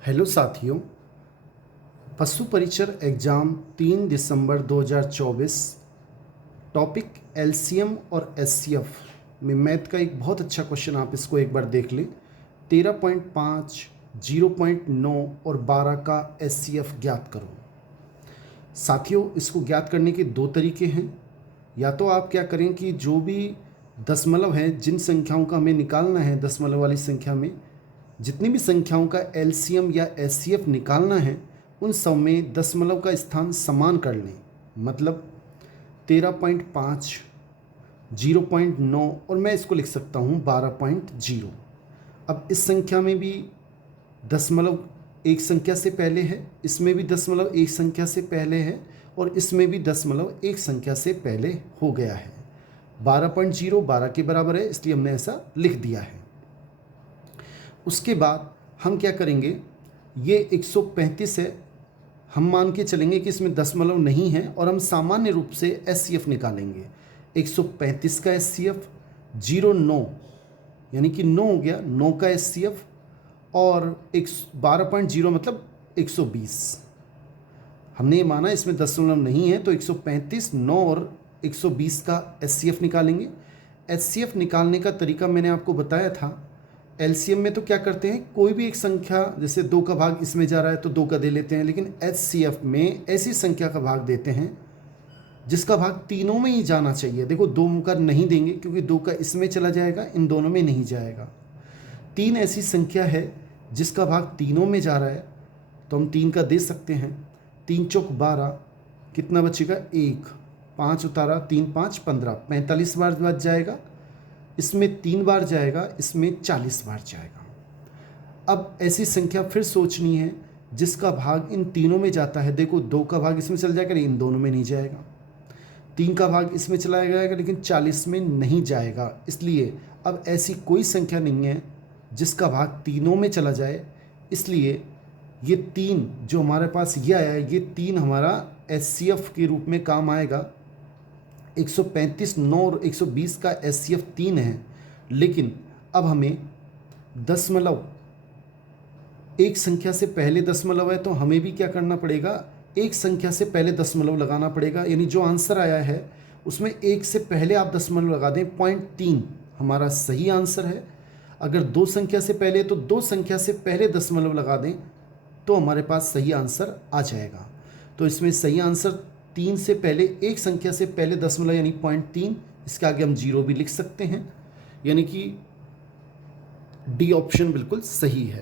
Hello साथियों। पशु परिचर exam 3 दिसंबर 2024। Topic LCM और एचसीएफ में मैथ का एक बहुत अच्छा क्वेश्चन, आप इसको एक बार देख लें। 13.5, 0.9 और 12 का एचसीएफ ज्ञात करो। साथियों, इसको ज्ञात करने के दो तरीके हैं। या तो आप क्या करें कि जो भी दशमलव हैं, जिन संख्याओं का हमें निकालना है, दशमलव वाली संख्या में जितनी भी संख्याओं का एलसीएम या एचसीएफ निकालना है, उन सब में दशमलव का स्थान समान कर लें। मतलब 13.5, 0.9 और मैं इसको लिख सकता हूँ 12.0। अब इस संख्या में भी दशमलव एक संख्या से पहले है, इसमें भी दशमलव एक संख्या से पहले है और इसमें भी दशमलव एक संख्या से पहले हो गया है। 12.0 12 के बराबर है, इसलिए हमने ऐसा लिख दिया है। उसके बाद हम क्या करेंगे, ये 135 है, हम मान के चलेंगे कि इसमें दशमलव नहीं है और हम सामान्य रूप से एचसीएफ निकालेंगे। 135 का एचसीएफ, 09 यानी कि 9 हो गया, 9 का एचसीएफ और 12.0 मतलब 120। हमने ये माना इसमें दशमलव नहीं है, तो 135, 9 और 120 का एचसीएफ निकालेंगे। एचसीएफ निकालने का तरीका मैंने आपको बताया था। एलसीएम में तो क्या करते हैं, कोई भी एक संख्या, जैसे 2 का भाग इसमें जा रहा है तो 2 का दे लेते हैं, लेकिन एचसीएफ में ऐसी संख्या का भाग देते हैं जिसका भाग तीनों में ही जाना चाहिए। देखो, 2 का नहीं देंगे क्योंकि 2 का इसमें चला जाएगा, इन दोनों में नहीं जाएगा। 3 ऐसी संख्या है जिसका भाग तीनों में जा रहा है, तो हम 3 का दे सकते हैं। 3 चौक 12, कितना बचेगा 1, 5 उतारा, 3 5 15, 45 बार बच जाएगा। इसमें 3 बार जाएगा, इसमें 40 बार जाएगा। अब ऐसी संख्या फिर सोचनी है जिसका भाग इन तीनों में जाता है। देखो, 2 का भाग इसमें चला जाएगा, इन दोनों में नहीं जाएगा। 3 का भाग इसमें चला जाएगा, लेकिन 40 में नहीं जाएगा। इसलिए अब ऐसी कोई संख्या नहीं है जिसका भाग तीनों में चला जाए। इसलिए ये 3 जो हमारे पास ये आया है, ये 3 हमारा एचसीएफ के रूप में काम आएगा। 135, 9 और 120 का एचसीएफ 3 है, लेकिन अब हमें दशमलव एक संख्या से पहले दशमलव है, तो हमें भी क्या करना पड़ेगा, एक संख्या से पहले दशमलव लगाना पड़ेगा। यानी जो आंसर आया है उसमें एक से पहले आप दशमलव लगा दें। 0.3 हमारा सही आंसर है। अगर 2 संख्या से पहले, तो 2 संख्या से पहले दशमलव लगा दें तो हमारे पास सही आंसर आ जाएगा। तो इसमें सही आंसर 3 से पहले, एक संख्या से पहले दशमलव यानी 0.3, इसके आगे हम 0 भी लिख सकते हैं। यानी कि डी ऑप्शन बिल्कुल सही है।